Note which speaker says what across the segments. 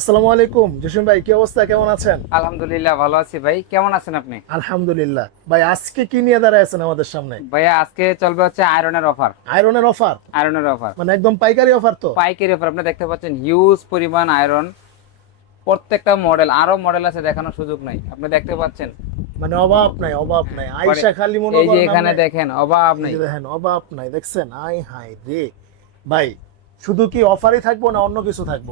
Speaker 1: আসসালামু আলাইকুম জসিম ভাই কি অবস্থা? কেমন আছেন?
Speaker 2: আলহামদুলিল্লাহ ভালো আছি ভাই। কেমন আছেন আপনি?
Speaker 1: আলহামদুলিল্লাহ। ভাই আজকে কি নিয়ে দাঁড়ায় আছেন আমাদের সামনে?
Speaker 2: ভাইয়া আজকে চলবে হচ্ছে আয়রনের অফার
Speaker 1: আয়রনের অফার
Speaker 2: আয়রনের অফার
Speaker 1: মানে একদম পাইকারি অফার তো?
Speaker 2: পাইকারি অফার আপনি দেখতে পাচ্ছেন হিউজ পরিমাণ আয়রন প্রত্যেকটা মডেল আরও মডেল আছে দেখানোর সুযোগ নাই। আপনি দেখতে পাচ্ছেন।
Speaker 1: মানে অভাব নাই অভাব নাই। আয়সা খালি মনে
Speaker 2: এই যে এখানে দেখেন অভাব নেই।
Speaker 1: দেখেন অভাব নাই। দেখছেন? আই হাই রে। ভাই শুধু কি অফারই থাকব না অন্য কিছু থাকব?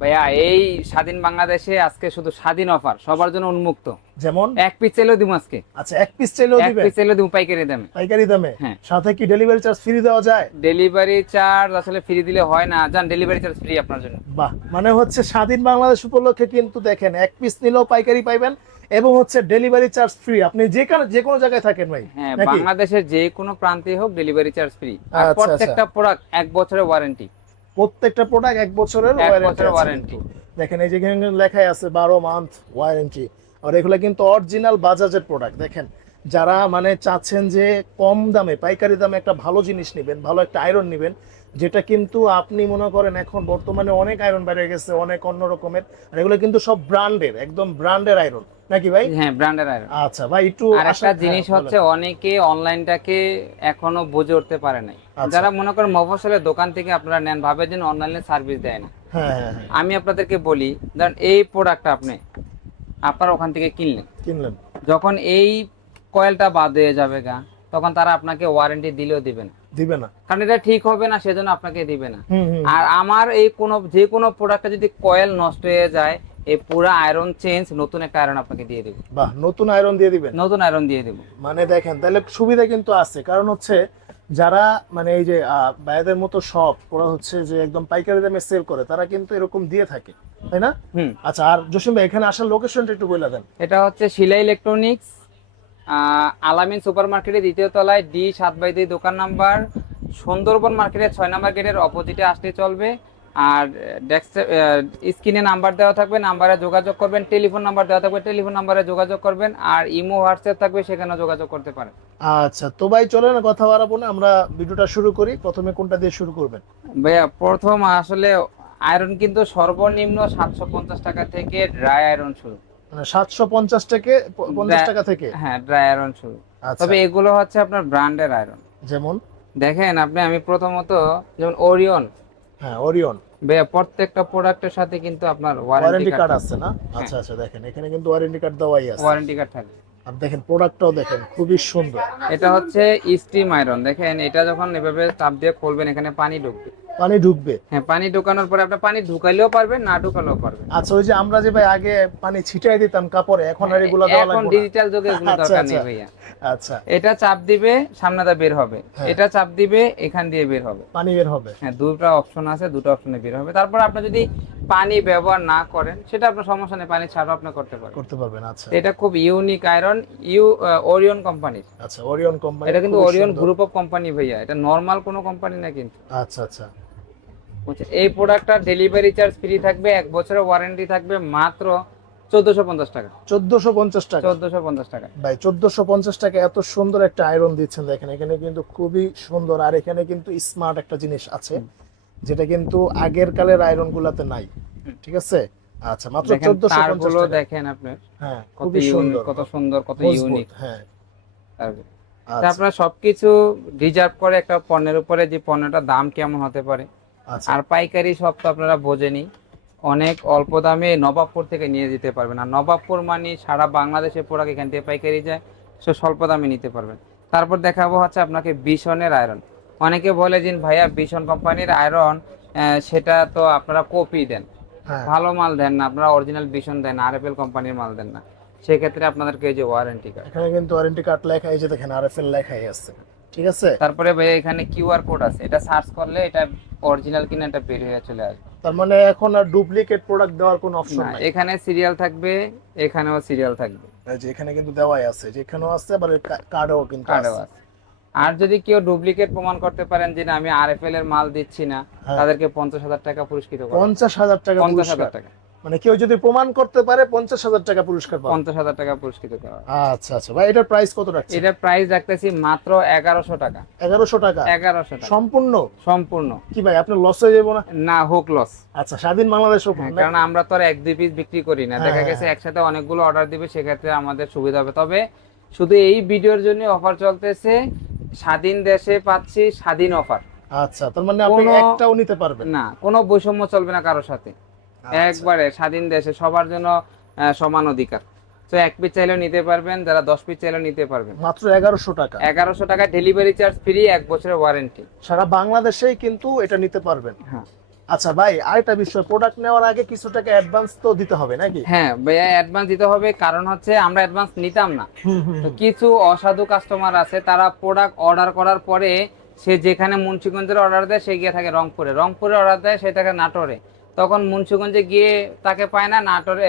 Speaker 2: ভাইয়া এই স্বাধীন বাংলাদেশে আজকে শুধু স্বাধীন অফার সবার জন্য উন্মুক্ত।
Speaker 1: যেমন?
Speaker 2: এক পিস চাইলেও দিব আজকে।
Speaker 1: আচ্ছা এক পিস চাইলেও
Speaker 2: এক পিস চাইলেও দিব পাইকারি দামে।
Speaker 1: পাইকারি দামে?
Speaker 2: হ্যাঁ।
Speaker 1: সাথে কি ডেলিভারি চার্জ ফ্রি দেওয়া যায়?
Speaker 2: ডেলিভারি চার্জ আসলে ফ্রি দিলে হয় না। যান ডেলিভারি চার্জ ফ্রি আপনার জন্য।
Speaker 1: বাহ মানে হচ্ছে স্বাধীন বাংলাদেশ উপলক্ষে কিন্তু দেখেন এক পিস নিলেও পাইকারি পাইবেন এবং হচ্ছে ডেলিভারি চার্জ ফ্রি আপনি যে কোনো যে কোনো জায়গায় থাকেন ভাই
Speaker 2: হ্যাঁ বাংলাদেশের যে কোনো প্রান্তে হোক ডেলিভারি চার্জ ফ্রি আর
Speaker 1: আচ্ছা,
Speaker 2: প্রত্যেকটা প্রোডাক্ট এক বছরের ওয়ারেন্টি
Speaker 1: প্রত্যেকটা প্রোডাক্ট এক বছরের ওয়ারেন্টি দেখেন এই যে লেখাই আছে বারো মান্থ ওয়ারেন্টি আর এগুলো কিন্তু অরিজিনাল বাজাজের প্রোডাক্ট দেখেন যারা মানে চাচ্ছেন যে কম দামে পাইকারি দামে একটা ভালো জিনিস নেবেন ভালো একটা আয়রন নেবেন যেটা কিন্তু আপনি মনে করেন এখন বর্তমানে অনেক আয়রন বেড়ে গেছে অনেক অন্য রকমের। আর এগুলো কিন্তু সব ব্র্যান্ডের একদম ব্র্যান্ডের আয়রন নাকি ভাই?
Speaker 2: হ্যাঁ ব্র্যান্ডের আয়রন
Speaker 1: আচ্ছা ভাই একটু
Speaker 2: আর একটা
Speaker 1: আশা-
Speaker 2: জিনিস
Speaker 1: হ্যাঁ,
Speaker 2: হচ্ছে অনেকে অনলাইনটাকে এখনও বুঝে উঠতে পারে নাই।
Speaker 1: আচ্ছা।
Speaker 2: যারা মনে করেন মফসলের দোকান থেকে আপনারা নেন ভাবে যে অনলাইনে সার্ভিস দেয় না।
Speaker 1: হ্যাঁ হ্যাঁ
Speaker 2: আমি আপনাদেরকে বলি ধরেন এই প্রোডাক্টটা আপনি আপনারা ওখান থেকে কিনলেন।
Speaker 1: কিনলেন।
Speaker 2: যখন এই কয়েলটা বাদ হয়ে যাবে গা তখন তারা আপনাকে ওয়ারেন্টি দিলেও দিবে না।
Speaker 1: দিবে না।
Speaker 2: কারণ এটা ঠিক হবে না সেজন্য আপনাকে দিবে না। আর আমার এই কোনো যে কোনো প্রোডাক্টটা যদি কয়েল নষ্ট হয়ে যায় এই পুরো আয়রন চেঞ্জ নতুন একটা আয়রন আপনাকে দিয়ে দেবো।
Speaker 1: বাহ নতুন আয়রন দিয়ে দিবেন?
Speaker 2: নতুন আয়রন দিয়ে দেবো।
Speaker 1: মানে দেখেন তাহলে সুবিধা কিন্তু আছে। কারণ হচ্ছে যারা মানে এই যে ভাইদের মতো সব ওরা হচ্ছে যে একদম পাইকারি দামে সেল করে তারা কিন্তু এরকম দিয়ে থাকে তাই না? আচ্ছা আর জসিম ভাই এখানে আসার লোকেশনটা একটু বলে দেন।
Speaker 2: এটা হচ্ছে শিলা ইলেকট্রনিক্স আলামিন সুপার মার্কেটের দ্বিতীয় তলায় ডি সাত বাই দুই দোকান নাম্বার সুন্দরবন মার্কেটের ছয় নাম্বার গেটের অপোজিটে আসলে চলবে। আর ডেস্ক স্ক্রিনে নাম্বার দেওয়া থাকবে নাম্বারে যোগাযোগ করবেন টেলিফোন নাম্বার দেওয়া থাকবে টেলিফোন নাম্বারে যোগাযোগ করবেন আর ইমো হোয়াটসঅ্যাপ থাকবে সেখানে যোগাযোগ করতে পারেন।
Speaker 1: আচ্ছা তো ভাই চলেন কথা বাড়াবো না আমরা ভিডিওটা শুরু করি প্রথমে কোনটা দিয়ে শুরু করবেন?
Speaker 2: ভাইয়া প্রথম আসলে আয়রন কিন্তু সর্বনিম্ন সাতশো পঞ্চাশ টাকা থেকে ড্রাই আয়রন শুরু।
Speaker 1: মানে সাতশো পঞ্চাশ থেকে পঞ্চাশ টাকা থেকে?
Speaker 2: হ্যাঁ ড্রাই আয়রন শুরু।
Speaker 1: আচ্ছা।
Speaker 2: তবে এগুলো হচ্ছে আপনার ব্র্যান্ডের আয়রন
Speaker 1: যেমন?
Speaker 2: দেখেন আপনি আমি প্রথমত যেমন ওরিয়ন
Speaker 1: হ্যাঁ ওরিয়ন
Speaker 2: ভাইয়া প্রত্যেকটা প্রোডাক্টের সাথে কিন্তু আপনার ওয়ারেন্টি
Speaker 1: কার্ড
Speaker 2: কার্ড
Speaker 1: আছে না? আচ্ছা আচ্ছা দেখেন এখানে কিন্তু ওয়ারেন্টি কার্ড দেওয়াই আছে।
Speaker 2: ওয়ারেন্টি কার্ড থাকে
Speaker 1: আর দেখেন প্রোডাক্টটাও দেখেন খুবই সুন্দর।
Speaker 2: এটা হচ্ছে স্টিম আয়রন দেখেন এটা যখন এভাবে চাপ দিয়ে খুলবেন এখানে পানি ঢুকবে।
Speaker 1: পানি ঢুকবে।
Speaker 2: হ্যাঁ পানি ঢুকানোর পরে আপনি পানি ঢুকাইলেও পারবেন না ঢুকালেও পারবেন।
Speaker 1: আচ্ছা ওই যে আমরা যে ভাই আগে পানি ছিটাই দিতাম কাপড়ে এখন আর এগুলো দেওয়া
Speaker 2: এখন
Speaker 1: লাগবে না।
Speaker 2: ডিজিটাল যুগে এগুলো
Speaker 1: আচ্ছা,
Speaker 2: দরকার নেই
Speaker 1: আচ্ছা।
Speaker 2: ভাইয়া।
Speaker 1: আচ্ছা।
Speaker 2: এটা চাপ দিবে সামনেটা বের হবে।
Speaker 1: হ্যাঁ।
Speaker 2: এটা চাপ দিবে এখান দিয়ে বের হবে।
Speaker 1: পানি বের হবে।
Speaker 2: হ্যাঁ দুটো অপশন আছে দুটো অপশনে বের হবে। তারপর আপনি যদি পানি ব্যবহার না করেন সেটা আপনার সমস্যা নেই পানি ছাড়াও আপনি করতে পারবেন।
Speaker 1: করতে পারবেন আচ্ছা।
Speaker 2: এটা খুব unique iron you Orion company
Speaker 1: আচ্ছা ওরিয়ন কোম্পানি
Speaker 2: এটা কিন্তু ওরিয়ন গ্রুপ অফ কোম্পানি ভাইয়া। এটা নরমাল কোনো কোম্পানি না কিন্তু।
Speaker 1: আচ্ছা আচ্ছা।
Speaker 2: এই প্রোডাক্টটা ডেলিভারি চার্জ ফ্রি থাকবে এক বছরের ওয়ারেন্টি থাকবে মাত্র চোদ্দশো পঞ্চাশ টাকা।
Speaker 1: চোদ্দশো পঞ্চাশ টাকা?
Speaker 2: চোদ্দশো পঞ্চাশ টাকা।
Speaker 1: ভাই চোদ্দশো পঞ্চাশ টাকা এত সুন্দর একটা আয়রন দিচ্ছেন দেখেন এখানে কিন্তু খুবই সুন্দর আর এখানে কিন্তু স্মার্ট একটা জিনিস আছে যেটা কিন্তু আগের কালের আয়রন গুলাতে নাই ঠিক আছে? আচ্ছা মাত্র চোদ্দশো পঞ্চাশ টাকা।
Speaker 2: দেখেন আপনার
Speaker 1: হ্যাঁ খুবই সুন্দর
Speaker 2: কত সুন্দর কত ইউনিক
Speaker 1: হ্যাঁ। আচ্ছা।
Speaker 2: আপনার সবকিছু রিজার্ভ করে একটা পণ্যের উপরে যে পণ্যটার দাম কেমন হতে পারে? আর পাইকারি সব তো আপনারা বোঝেনি অনেক অল্প দামে নবাবপুর থেকে নিয়ে যেতে পারবেন। আর নবাবপুর মানে সারা বাংলাদেশে প্রোডাক্ট এখান থেকে পাইকারি যায় সে স্বল্প দামে নিতে পারবেন। তারপর দেখাবো হচ্ছে আপনাকে বিশনের আয়রন। অনেকে বলে যে ভাইয়া বিশন কোম্পানির আয়রন সেটা তো আপনারা কপি দেন।
Speaker 1: হ্যাঁ।
Speaker 2: ভালো মাল দেন না আপনারা অরিজিনাল বিশন দেন আর এফ এল কোম্পানির মাল দেন না। সেক্ষেত্রে আপনাদেরকে এই যে ওয়ারেন্টি কার্ড
Speaker 1: এখানে কিন্তু ওয়ারেন্টি কার্ড লেখা এই যে দেখেন আরএফএল লেখাই আছে। ঠিক আছে?
Speaker 2: তারপরে ভাইয়া এখানে কিউআর কোড আছে। এটা সার্চ করলে এটা অরিজিনাল কিনা এটা বের হয়ে চলে আসবে।
Speaker 1: তার মানে এখন আর ডুপ্লিকেট প্রোডাক্ট দেওয়ার কোনো অপশন নাই?
Speaker 2: এখানে সিরিয়াল থাকবে এখানেও সিরিয়াল থাকবে।
Speaker 1: যে এখানে কিন্তু দেওয়াই আছে যেখানেও আছে আবার কার্ডও কিন্তু
Speaker 2: কার্ডও
Speaker 1: আছে।
Speaker 2: আর যদি কেউ ডুপ্লিকেট প্রমাণ করতে পারেন যে না, আমি আর এফ এল এর মাল দিচ্ছি না
Speaker 1: হ্যাঁ।
Speaker 2: তাদেরকে পঞ্চাশ হাজার টাকা পুরস্কৃত
Speaker 1: পঞ্চাশ হাজার টাকা
Speaker 2: পঞ্চাশ। হাজার টাকা।
Speaker 1: মানে কেউ যদি প্রমাণ করতে পারে পঞ্চাশ হাজার টাকা পুরস্কার
Speaker 2: পঞ্চাশ হাজার টাকা পুরস্কৃত করা
Speaker 1: আচ্ছা আচ্ছা। ভাই এটার প্রাইস কত রাখছে
Speaker 2: এটার প্রাইস রাখতেছি মাত্র এগারোশো টাকা।
Speaker 1: এগারোশো টাকা?
Speaker 2: এগারোশো
Speaker 1: সম্পূর্ণ?
Speaker 2: সম্পূর্ণ।
Speaker 1: কি ভাই আপনার লস হয়ে যাব না?
Speaker 2: না হোক লস
Speaker 1: আচ্ছা স্বাধীন বাংলাদেশ ওপেন
Speaker 2: হ্যাঁ, কারণ আমরা তো আর এক দুই পিস বিক্রি করি না। দেখা
Speaker 1: হ্যাঁ,
Speaker 2: গেছে একসাথে অনেকগুলো অর্ডার দিবে সেক্ষেত্রে আমাদের সুবিধা হবে। তবে শুধু এই ভিডিওর জন্য অফার চলতেছে স্বাধীন দেশে পাচ্ছি স্বাধীন অফার
Speaker 1: আচ্ছা তার মানে আপনি একটাও নিতে পারবেন
Speaker 2: না কোনো বৈষম্য চলবে না কারোর সাথে। একবারে স্বাধীন দেশে সবার জন্য সমান অধিকার। তো এক পিস চাইলেও নিতে পারবেন যারা দশ পিস চাইলেও নিতে পারবেন।
Speaker 1: মাত্র এগারোশো টাকা।
Speaker 2: এগারোশো টাকা ডেলিভারি চার্জ ফ্রি এক বছরের ওয়ারেন্টি
Speaker 1: সারা বাংলাদেশেই কিন্তু এটা নিতে পারবেন।
Speaker 2: হ্যাঁ।
Speaker 1: আচ্ছা ভাই আরেকটা বিষয় প্রোডাক্ট নেওয়ার আগে কিছু টাকা অ্যাডভান্স তো দিতে হবে নাকি?
Speaker 2: হ্যাঁ ভাইয়া অ্যাডভান্স দিতে হবে কারণ হচ্ছে আমরা অ্যাডভান্স নিতাম না। তো কিছু অসাধু কাস্টমার আছে তারা প্রোডাক্ট অর্ডার করার পরে সে যেখানে মুন্সিগঞ্জের অর্ডার দেয় সে গিয়ে থাকে রংপুরে। রংপুরে অর্ডার দেয় সে থাকে নাটোরে। তখন মুন্সিগঞ্জে গিয়ে তাকে পায় না নাটোরে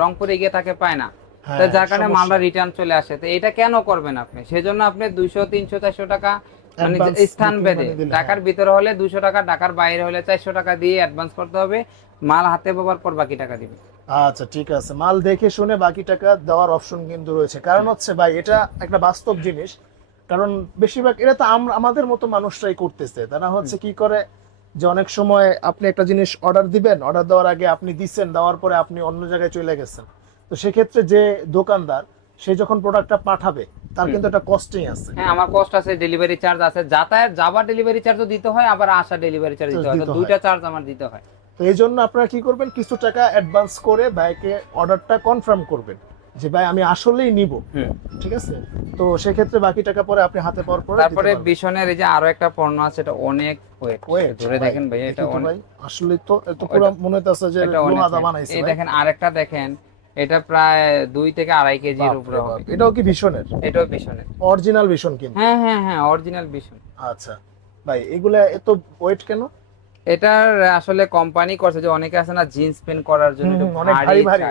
Speaker 2: রংপুরে গিয়ে তাকে পায় না।
Speaker 1: হ্যাঁ,
Speaker 2: যার কারণে। মালটা রিটার্ন চলে আসে। তো এটা কেন করবেন আপনি? সেজন্য আপনি দুইশো তিনশো চারশো টাকা মানে স্থান বেঁধে ঢাকার ভিতরে হলে দুশো টাকা ঢাকার বাইরে হলে চারশো টাকা দিয়ে অ্যাডভান্স করতে হবে। মাল হাতে পাবার পর বাকি টাকা দিবে
Speaker 1: আচ্ছা ঠিক আছে। মাল দেখে শুনে বাকি টাকা দেওয়ার অপশন কিন্তু রয়েছে। কারণ হচ্ছে ভাই এটা একটা বাস্তব জিনিস। কারণ বেশিরভাগ এটা তো আমাদের মতো মানুষরাই করতেছে। তারা হচ্ছে কি করে? যে অনেক সময় আপনি একটা জিনিস অর্ডার দিবেন অর্ডার দেওয়ার আগে আপনি দিচ্ছেন দেওয়ার পরে আপনি অন্য জায়গায় চলে গেছেন। তো সেক্ষেত্রে যে দোকানদার সে যখন প্রোডাক্টটা পাঠাবে তার কিন্তু একটা কস্টিং আছে।
Speaker 2: হ্যাঁ আমার কস্ট আছে ডেলিভারি চার্জ আছে। যাতায়াত যাবার ডেলিভারি চার্জও দিতে হয় আবার আসা ডেলিভারি চার্জ দিতে হয়। তো দুইটা চার্জ আমার দিতে হয়।
Speaker 1: তো এই জন্য আপনারা কি করবেন কিছু টাকা অ্যাডভান্স করে ভাইকে অর্ডারটা কনফার্ম করবেন। যে ভাই আমি আসলেই নিব। ঠিক আছে? তো সেক্ষেত্রে বাকি টাকা পরে আপনি হাতে পাওয়ার পরে
Speaker 2: তারপরে বিশনের এই যে আরও একটা পণ্য আছে এটা অনেক ওয়েট ধরে দেখেন ভাই এটা অনেক
Speaker 1: আসলে তো এত পুরো মনে হইতাছে যে
Speaker 2: অনেক
Speaker 1: বানাইছে
Speaker 2: এই দেখেন আরেকটা দেখেন এটা প্রায় দুই থেকে আড়াই কেজির উপরে হবে।
Speaker 1: এটাও কি ভীষণের?
Speaker 2: এটাও ভীষণের।
Speaker 1: অরিজিনাল ভীষণ কিন্তু।
Speaker 2: হ্যাঁ হ্যাঁ হ্যাঁ অরিজিনাল ভীষণ।
Speaker 1: আচ্ছা। ভাই এগুলা এত ওয়েট কেন?
Speaker 2: এটার আসলে কোম্পানি করছে যে অনেকে আছে না জিন্স প্যান্ট করার জন্য
Speaker 1: অনেক
Speaker 2: ভারী
Speaker 1: ভারী।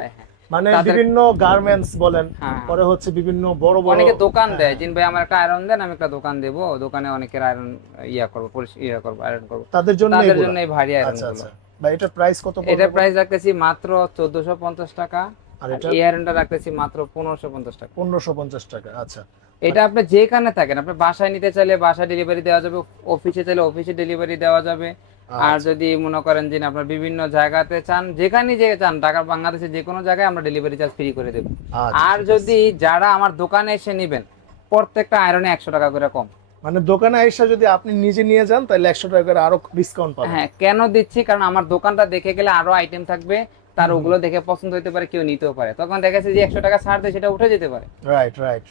Speaker 1: মানে বিভিন্ন গার্মেন্টস বলেন
Speaker 2: হ্যাঁ।
Speaker 1: পরে হচ্ছে বিভিন্ন বড় বড়
Speaker 2: অনেকে দোকান
Speaker 1: হ্যাঁ,
Speaker 2: দেয় জিন ভাই আমার একটা আয়রন দেন আমি একটা দোকান দেবো দোকানে অনেকের আয়রন ইয়া করব ইয়া করব আয়রন করব।
Speaker 1: তাদের জন্য
Speaker 2: তাদের জন্য এই ভারী আয়রন
Speaker 1: আচ্ছা আচ্ছা। ভাই এটার প্রাইস কত পড়বে?
Speaker 2: এটার প্রাইস রাখতেছি মাত্র চোদ্দশো পঞ্চাশ টাকা
Speaker 1: আর এটা?
Speaker 2: এই আয়রনটা রাখতেছি মাত্র পনেরোশো পঞ্চাশ টাকা।
Speaker 1: পনেরোশো পঞ্চাশ টাকা আচ্ছা।
Speaker 2: এটা আপনি যেখানে থাকেন আপনি বাসায় নিতে চাইলে বাসায় ডেলিভারি দেওয়া যাবে অফিসে চাইলে অফিসে ডেলিভারি দেওয়া যাবে আর
Speaker 1: আচ্ছা।
Speaker 2: যদি মনে করেন যে আপনার বিভিন্ন জায়গাতে চান যেখানে যে চান ঢাকা বাংলাদেশে যে কোনো জায়গায় আমরা ডেলিভারি চার্জ ফ্রি করে দেবো।
Speaker 1: আচ্ছা,
Speaker 2: আর যদি যারা আমার দোকানে এসে নেবেন প্রত্যেকটা আয়রনে একশো টাকা করে কম।
Speaker 1: মানে দোকানে এসে যদি আপনি নিজে নিয়ে যান তাহলে একশো টাকা করে আরও ডিসকাউন্ট পাবেন।
Speaker 2: হ্যাঁ কেন দিচ্ছি? কারণ আমার দোকানটা দেখে গেলে আরও আইটেম থাকবে তার ওগুলো দেখে পছন্দ হতে পারে কেউ নিতেও পারে। তখন দেখা যাচ্ছে যে একশো টাকা ছাড় দেয় সেটা উঠে যেতে পারে।
Speaker 1: রাইট রাইট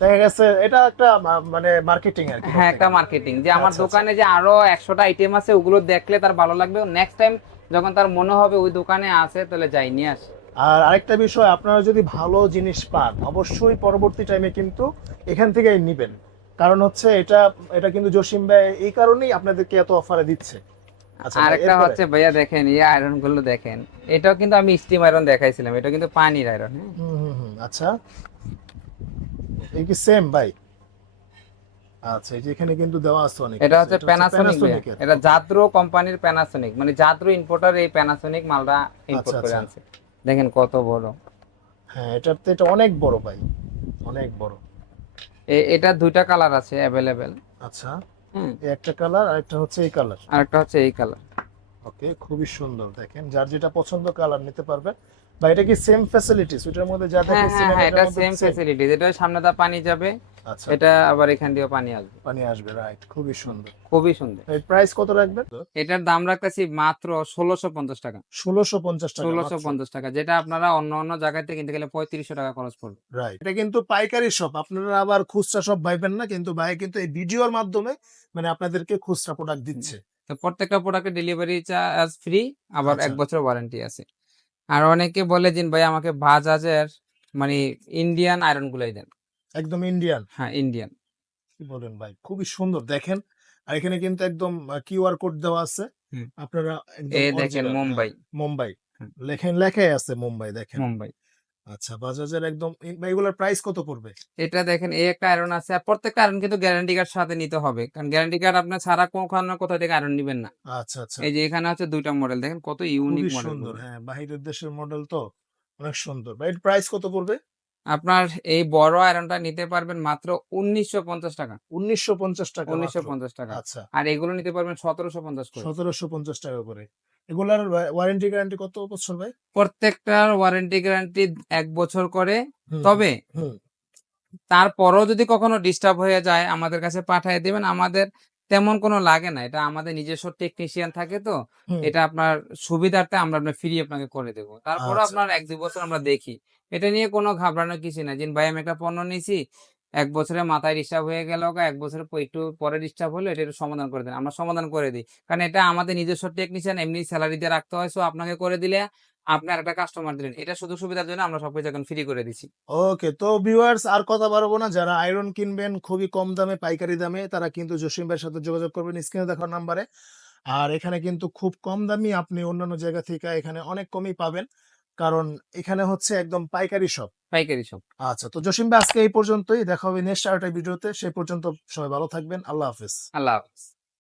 Speaker 1: দেখা গেছে এটা একটা মানে মার্কেটিং আর কি
Speaker 2: হ্যাঁ একটা মার্কেটিং যে আমার
Speaker 1: আচ্ছা,
Speaker 2: দোকানে যে আরও একশোটা আইটেম আছে ওগুলো দেখলে তার ভালো লাগবে। নেক্সট টাইম যখন তার মনে হবে ওই দোকানে আছে তাহলে যাই নিয়ে আসে।
Speaker 1: আর আরেকটা বিষয় আপনারা যদি ভালো জিনিস পান অবশ্যই পরবর্তী টাইমে কিন্তু এখান থেকেই নিবেন। কারণ হচ্ছে এটা এটা কিন্তু জসিম ভাই এই কারণেই আপনাদেরকে এত অফারে দিচ্ছে। আচ্ছা
Speaker 2: আরেকটা হচ্ছে ভাইয়া দেখেন এই আয়রনগুলো দেখেন। এটাও কিন্তু আমি স্টিম আয়রন দেখাইছিলাম এটা কিন্তু পানির আয়রন হ্যাঁ।
Speaker 1: হুম হুম আচ্ছা। এই কি সেম ভাই? আচ্ছা এই যে এখানে কিন্তু দেওয়া আছে অনেক
Speaker 2: এটা হচ্ছে প্যানাসোনিক এটা জাদ্রো কোম্পানির প্যানাসোনিক মানে জাদ্রো ইম্পোর্টার এই প্যানাসোনিক মালটা ইম্পোর্ট
Speaker 1: আচ্ছা,
Speaker 2: করে
Speaker 1: আচ্ছা।
Speaker 2: আনছে। দেখেন কত বড়।
Speaker 1: হ্যাঁ এটার তো এটা অনেক বড় ভাই। অনেক বড়।
Speaker 2: এটা দুইটা কালার আছে অ্যাভেলেবেল
Speaker 1: আচ্ছা।
Speaker 2: হুম।
Speaker 1: একটা কালার আর একটা হচ্ছে এই কালার
Speaker 2: আর একটা হচ্ছে এই কালার
Speaker 1: ওকে খুবই সুন্দর। দেখেন যার যেটা পছন্দ কালার নিতে পারবে। বা এটা কি সেম ফ্যাসিলিটিস ওইটার মধ্যে যা
Speaker 2: হ্যাঁ হ্যাঁ হ্যাঁ এটা সেম
Speaker 1: same?
Speaker 2: ফ্যাসিলিটি এটা সামনে দা পানি যাবে
Speaker 1: আচ্ছা।
Speaker 2: এটা আবার এখান দিয়েও পানি আসবে।
Speaker 1: পানি আসবে রাইট খুবই সুন্দর।
Speaker 2: খুবই সুন্দর।
Speaker 1: এই প্রাইস কত রাখবেন?
Speaker 2: এটার দাম রাখতেছি মাত্র ষোলোশো পঞ্চাশ টাকা।
Speaker 1: ষোলোশো পঞ্চাশ টাকা
Speaker 2: ষোলোশো পঞ্চাশ টাকা যেটা আপনারা অন্য অন্য জায়গাতে কিনতে গেলে পঁয়ত্রিশশো টাকা খরচ পড়বে।
Speaker 1: রাইট এটা কিন্তু পাইকারি শপ আপনারা আবার খুচরা শপ ভাইবেন না কিন্তু ভাই কিন্তু এই ভিডিওর মাধ্যমে মানে আপনাদেরকে খুচরা প্রোডাক্ট দিচ্ছে।
Speaker 2: প্রত্যেকটা প্রোডাক্টের ডেলিভারি চার্জ ফ্রি আবার এক
Speaker 1: আচ্ছা।
Speaker 2: বছর ওয়ারেন্টি আছে। আর অনেকে বলে জিন ভাই আমাকে বাজাজের মানে ইন্ডিয়ান আয়রন গুলাই দেন।
Speaker 1: একদম ইন্ডিয়ান
Speaker 2: হ্যাঁ ইন্ডিয়ান
Speaker 1: কি বলেন ভাই? খুবই সুন্দর। দেখেন আর এখানে কিন্তু একদম কিউআর কোড দেওয়া আছে। আপনারা
Speaker 2: এই দেখেন মুম্বাই।
Speaker 1: মুম্বাই। লেখেন লেখাই আছে মুম্বাই দেখেন।
Speaker 2: মুম্বাই।
Speaker 1: আচ্ছা বাজাজের একদম এগুলোর প্রাইস কত পড়বে?
Speaker 2: এটা দেখেন এই একটা আয়রন আছে। আর প্রত্যেকটা আয়রন কিন্তু গ্যারান্টি কার্ড সাথে নিতে হবে। কারণ গ্যারান্টি কার্ড আপনার ছাড়া কখনো কোথা থেকে আয়রন নেবেন না।
Speaker 1: আচ্ছা আচ্ছা।
Speaker 2: এই যে এখানে হচ্ছে দুইটা মডেল দেখেন কত ইউনিক মডেল
Speaker 1: সুন্দর। হ্যাঁ বাহিরের দেশের মডেল তো অনেক সুন্দর। এর প্রাইস কত পড়বে?
Speaker 2: আপনার এই বড় আয়রনটা নিতে পারবেন মাত্র উনিশশো পঞ্চাশ টাকা।
Speaker 1: উনিশশো পঞ্চাশ টাকা
Speaker 2: উনিশশো পঞ্চাশ টাকা।
Speaker 1: আচ্ছা।
Speaker 2: আর এগুলো নিতে পারবেন সতেরোশো পঞ্চাশ
Speaker 1: সতেরোশো পঞ্চাশ টাকা করে। এগুলার ওয়ারেন্টি গ্যারান্টি কত বছর ভাই?
Speaker 2: প্রত্যেকটার ওয়ারেন্টি গ্যারান্টি এক বছর করে। তবে তারপরও যদি কখনো ডিস্টার্ব হয়ে যায় আমাদের কাছে পাঠিয়ে দিবেন। আমাদের তেমন কোনো লাগে না। এটা আমাদের নিজস্ব টেকনিশিয়ান থাকে তো। এটা আপনার সুবিধার্থে আমরা আপনার ফ্রি আপনাকে করে দেবো। তারপরে
Speaker 1: আচ্ছা।
Speaker 2: আপনার এক দুই বছর আমরা দেখি। এটা নিয়ে কোনো ঘাবড়ানোর কিছু না যে ভাই আমি একটা পণ্য নিয়েছি, এক বছরে মাথায় ডিস্টার্ব হয়ে গেল এক বছর একটু পরে ডিস্টার্ব হলো, এটা একটু সমাধান করে দেন। আমরা সমাধান করে দিই। কারণ এটা আমাদের নিজস্ব টেকনিশিয়ান এমনি স্যালারি দিয়ে রাখতে হয় সো আপনাকে করে দিলে আপনার একটা কাস্টমার দিলেন। এটা শুধু সুবিধার জন্য আমরা সবকিছু এখন ফ্রি করে দিচ্ছি
Speaker 1: ওকে তো ভিউয়ার্স আর কথা বাড়াবো না। যারা আয়রন কিনবেন, খুবই কম দামে, পাইকারি দামে, তারা কিন্তু জসিম ভাইয়ের সাথে যোগাযোগ করবেন স্ক্রিনে দেখার নাম্বারে আর এখানে কিন্তু খুব কম দামি আপনি অন্যান্য জায়গা থেকে এখানে অনেক কমই পাবেন। কারণ এখানে হচ্ছে একদম পাইকারি শপ
Speaker 2: পাইকারি সব
Speaker 1: আচ্ছা তো জসিম ভাই আজকে এই পর্যন্তই। দেখা হবে নেক্সট আরেকটা ভিডিওতে। সেই পর্যন্ত সবাই ভালো থাকবেন। আল্লাহ হাফেজ।
Speaker 2: আল্লাহ হাফিজ।